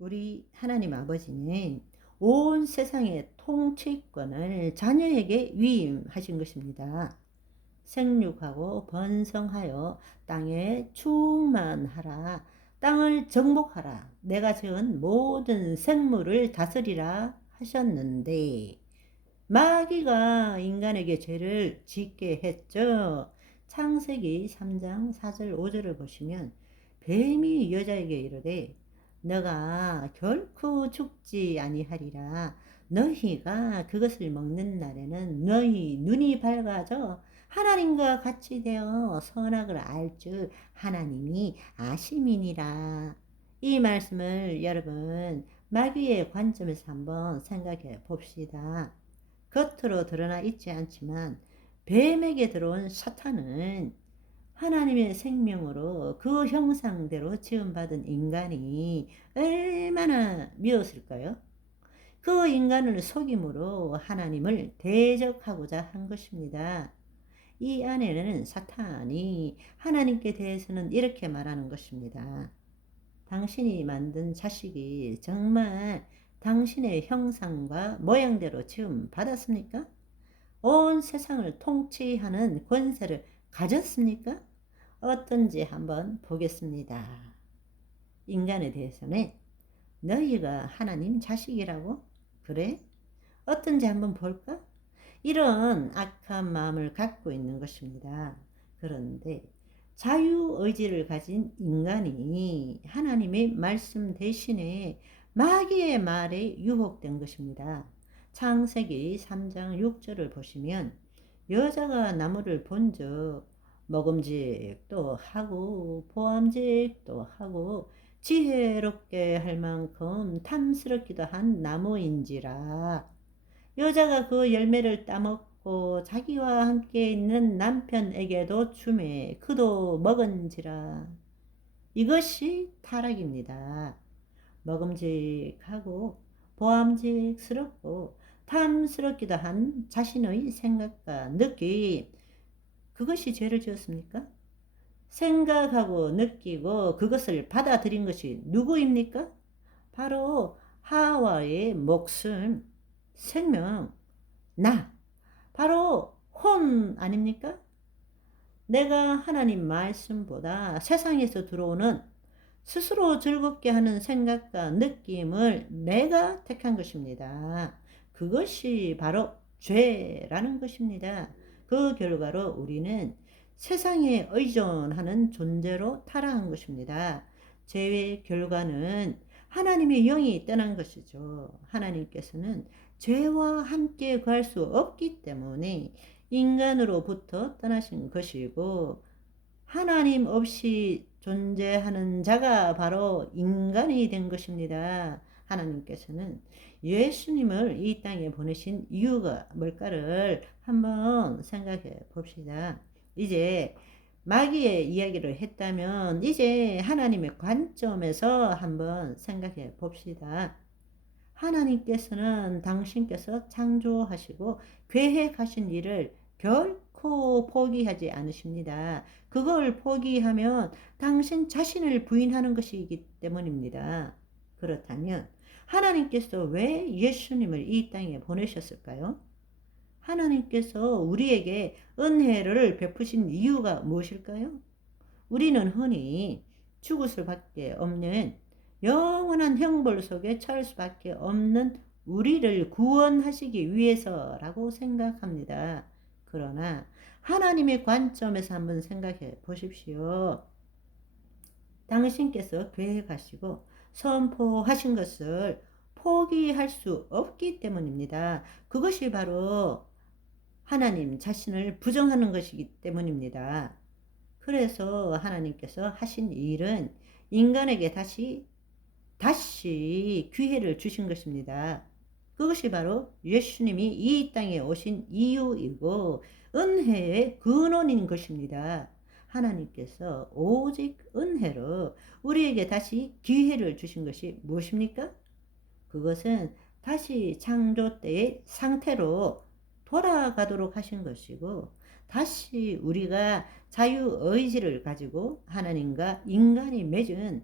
우리 하나님 아버지는 온 세상의 통치권을 자녀에게 위임하신 것입니다. 생육하고 번성하여 땅에 충만하라. 땅을 정복하라. 내가 지은 모든 생물을 다스리라 하셨는데 마귀가 인간에게 죄를 짓게 했죠. 창세기 3장 4절 5절을 보시면 뱀이 여자에게 이르되 너가 결코 죽지 아니하리라. 너희가 그것을 먹는 날에는 너희 눈이 밝아져 하나님과 같이 되어 선악을 알즉 하나님이 아심이니라. 이 말씀을 여러분 마귀의 관점에서 한번 생각해 봅시다. 겉으로 드러나 있지 않지만 뱀에게 들어온 사탄은 하나님의 생명으로 그 형상대로 지음받은 인간이 얼마나 미웠을까요? 그 인간을 속임으로 하나님을 대적하고자 한 것입니다. 이 안에는 사탄이 하나님께 대해서는 이렇게 말하는 것입니다. 당신이 만든 자식이 정말 당신의 형상과 모양대로 지음 받았습니까? 온 세상을 통치하는 권세를 가졌습니까? 어떤지 한번 보겠습니다. 인간에 대해서는 너희가 하나님 자식이라고? 그래? 어떤지 한번 볼까? 이런 악한 마음을 갖고 있는 것입니다. 그런데 자유의지를 가진 인간이 하나님의 말씀 대신에 마귀의 말에 유혹된 것입니다. 창세기 3장 6절을 보시면 여자가 나무를 본즉 먹음직도 하고 보암직도 하고 지혜롭게 할 만큼 탐스럽기도 한 나무인지라. 여자가 그 열매를 따먹고 자기와 함께 있는 남편에게도 주매 그도 먹은지라. 이것이 타락입니다. 먹음직하고 보암직스럽고 탐스럽기도 한 자신의 생각과 느낌, 그것이 죄를 지었습니까? 생각하고 느끼고 그것을 받아들인 것이 누구입니까? 바로 하와의 목숨, 생명, 나, 바로 혼 아닙니까? 내가 하나님 말씀보다 세상에서 들어오는 스스로 즐겁게 하는 생각과 느낌을 내가 택한 것입니다. 그것이 바로 죄라는 것입니다. 그 결과로 우리는 세상에 의존하는 존재로 타락한 것입니다. 죄의 결과는 하나님의 영이 떠난 것이죠. 하나님께서는 죄와 함께 구할 수 없기 때문에 인간으로부터 떠나신 것이고 하나님 없이 존재하는 자가 바로 인간이 된 것입니다. 하나님께서는 예수님을 이 땅에 보내신 이유가 뭘까를 한번 생각해 봅시다. 이제 마귀의 이야기를 했다면 이제 하나님의 관점에서 한번 생각해 봅시다. 하나님께서는 당신께서 창조하시고 계획하신 일을 결코 포기하지 않으십니다. 그걸 포기하면 당신 자신을 부인하는 것이기 때문입니다. 그렇다면 하나님께서 왜 예수님을 이 땅에 보내셨을까요? 하나님께서 우리에게 은혜를 베푸신 이유가 무엇일까요? 우리는 흔히 죽을 수밖에 없는 영원한 형벌 속에 처할 수밖에 없는 우리를 구원하시기 위해서라고 생각합니다. 그러나 하나님의 관점에서 한번 생각해 보십시오. 당신께서 계획하시고 선포하신 것을 포기할 수 없기 때문입니다. 그것이 바로 하나님 자신을 부정하는 것이기 때문입니다. 그래서 하나님께서 하신 일은 인간에게 다시 기회를 주신 것입니다. 그것이 바로 예수님이 이 땅에 오신 이유이고 은혜의 근원인 것입니다. 하나님께서 오직 은혜로 우리에게 다시 기회를 주신 것이 무엇입니까? 그것은 다시 창조 때의 상태로 돌아가도록 하신 것이고 다시 우리가 자유의지를 가지고 하나님과 인간이 맺은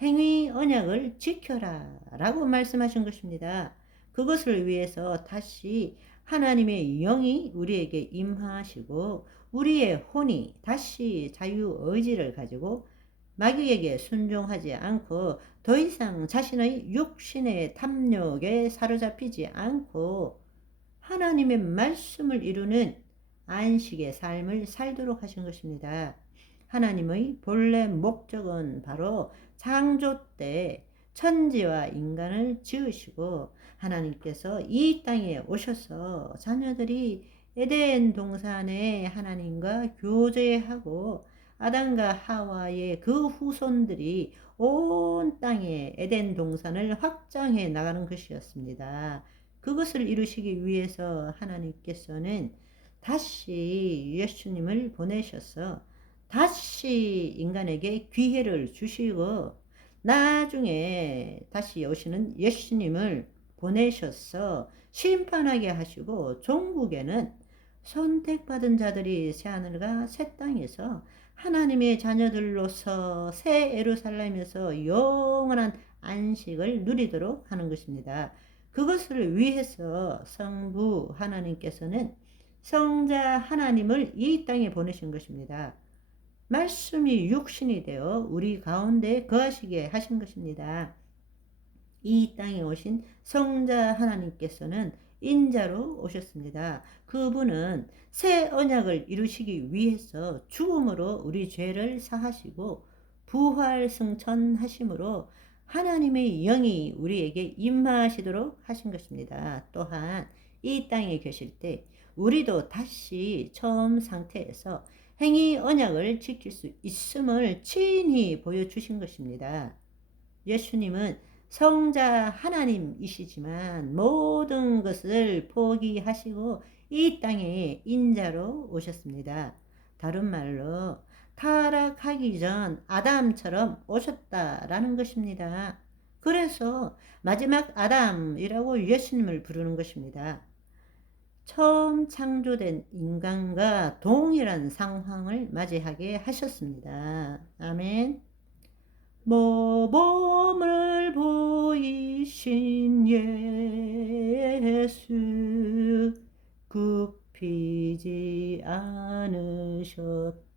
행위 언약을 지켜라 라고 말씀하신 것입니다. 그것을 위해서 다시 하나님의 영이 우리에게 임하시고 우리의 혼이 다시 자유의지를 가지고 마귀에게 순종하지 않고 더 이상 자신의 육신의 탐욕에 사로잡히지 않고 하나님의 말씀을 이루는 안식의 삶을 살도록 하신 것입니다. 하나님의 본래 목적은 바로 창조 때 천지와 인간을 지으시고 하나님께서 이 땅에 오셔서 자녀들이 에덴 동산에 하나님과 교제하고 아담과 하와의 그 후손들이 온 땅에 에덴 동산을 확장해 나가는 것이었습니다. 그것을 이루시기 위해서 하나님께서는 다시 예수님을 보내셔서 다시 인간에게 기회를 주시고 나중에 다시 오시는 예수님을 보내셔서 심판하게 하시고 종국에는 선택받은 자들이 새하늘과 새 땅에서 하나님의 자녀들로서 새 예루살렘에서 영원한 안식을 누리도록 하는 것입니다. 그것을 위해서 성부 하나님께서는 성자 하나님을 이 땅에 보내신 것입니다. 말씀이 육신이 되어 우리 가운데 거하시게 하신 것입니다. 이 땅에 오신 성자 하나님께서는 인자로 오셨습니다. 그분은 새 언약을 이루시기 위해서 죽음으로 우리 죄를 사하시고 부활 승천하심으로 하나님의 영이 우리에게 임하시도록 하신 것입니다. 또한 이 땅에 계실 때 우리도 다시 처음 상태에서 행위 언약을 지킬 수 있음을 친히 보여주신 것입니다. 예수님은 성자 하나님이시지만 모든 것을 포기하시고 이 땅에 인자로 오셨습니다. 다른 말로 타락하기 전 아담처럼 오셨다라는 것입니다. 그래서 마지막 아담이라고 예수님을 부르는 것입니다. 처음 창조된 인간과 동일한 상황을 맞이하게 하셨습니다. 아멘. 모범을 보이신 예수 굽히지 않으셨다.